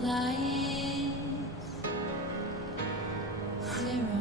flies. Zero.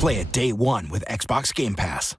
Play it day one with Xbox Game Pass.